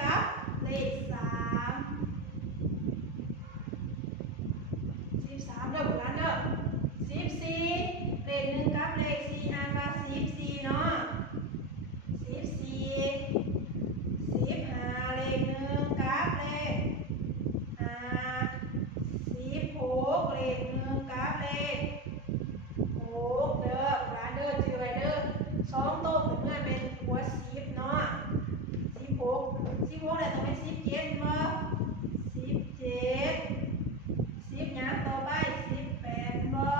กับเลข3 13เด้อบุรันเด้อ14เลข1กับเลข4อ่านว่า14เนาะ14 15เลข1กับเลข16เลข1กับเลข6เด้อบุรันเด้อจื่อไว้เด้อ2โต๊ะเพื่อนเป็นหัว10เนาะ16เลยต้องเป็น17บ่17 10หยังต่อไป18บ่18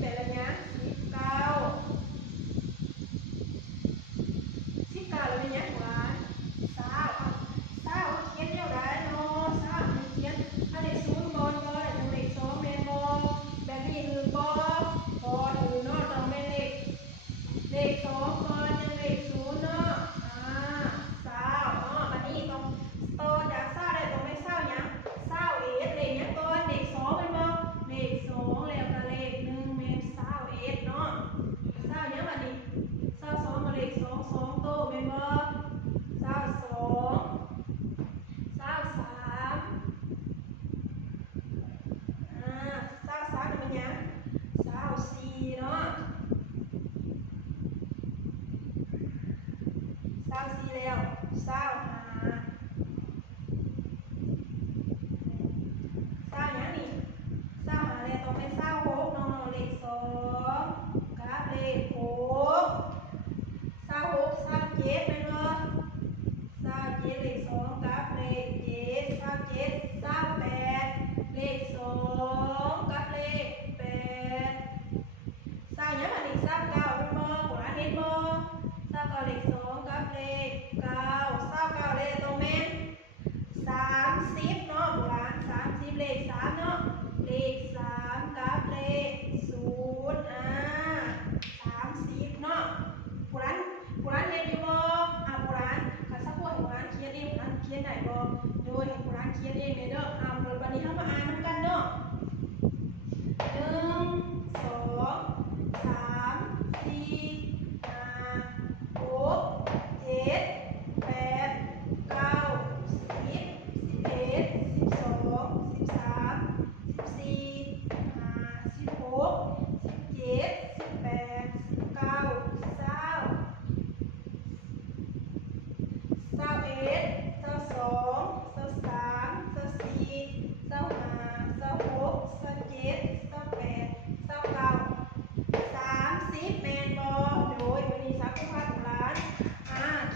แล้วหยัง19แล้วเป็นหยังหวาน20เขียนแนวใดเนาะ20มันเขียนอันเลข0ก่อนบ่แล้วจังเลข2แม่นบ่แบบนี้คือบ่ถือเนาะต้องเป็นเลข2ก่อนยังเลข0เนาะ20เนาะบัดนี้ต้องต่อจาก20ได้ต้องเป็น20หยัง21เลขหยังก่อนเลข2แม่นบ่เลข2แล้วก็เลข1แม่น21เนาะ20หยังบัดนี้22กับเลข2โต๊ะแม่นบ่22 2323เป็นหยัง24เนาะ24แล้ว25หยังนี่25แล้วต้องเป็น26เนาะเลข2กับเลข6 26 27แม่นบ่27เลข2กับเลข7 27 28เลข2กับเลข8หยังอันนี้29แม่นบ่บ่อ่านเห็นบ่29เลข2กับเลข9 29เลขตรงแม่น30เนาะโบราณ30เลข3เนาะเลข3กับเลข030เนาะโบราณเรียนอยู่บ่โบราณคันสักพวกโบราณเขียนเองโบราณเขียนได้บ่โดยโบราณเขียนเองเด้อบัดนี้เฮามาอ่านนำกันเนาะ1 2 3 4 5 6 7 8 9 10 11 12 13 14 15 16 17 18 19 20 21 22 23 24 25 26 27 28 29 30แม่นบ่โดยวันนี้ซักผู้พัฒน์ร้าน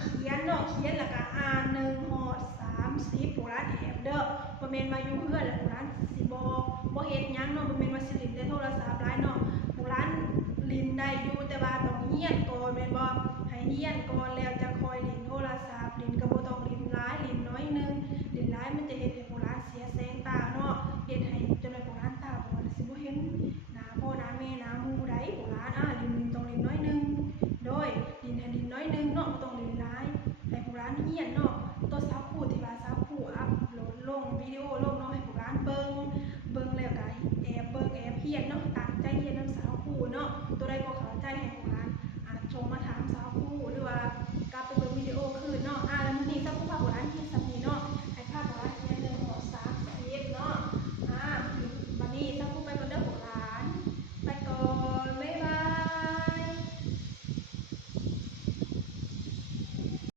เขียนเนาะเขียนแล้วก็อ่าน1ฮอด30ผู้ร้านแอบเด้อบ่แม่นมาอยู่เฮือนแล้วผู้ร้านสิบ่เฮ็ดหยังเนาะบ่แม่นว่าสิเล่นแต่โทรศัพท์หลายเนาะผู้ร้านลินได้อยู่แต่ว่าต้องเรียนก่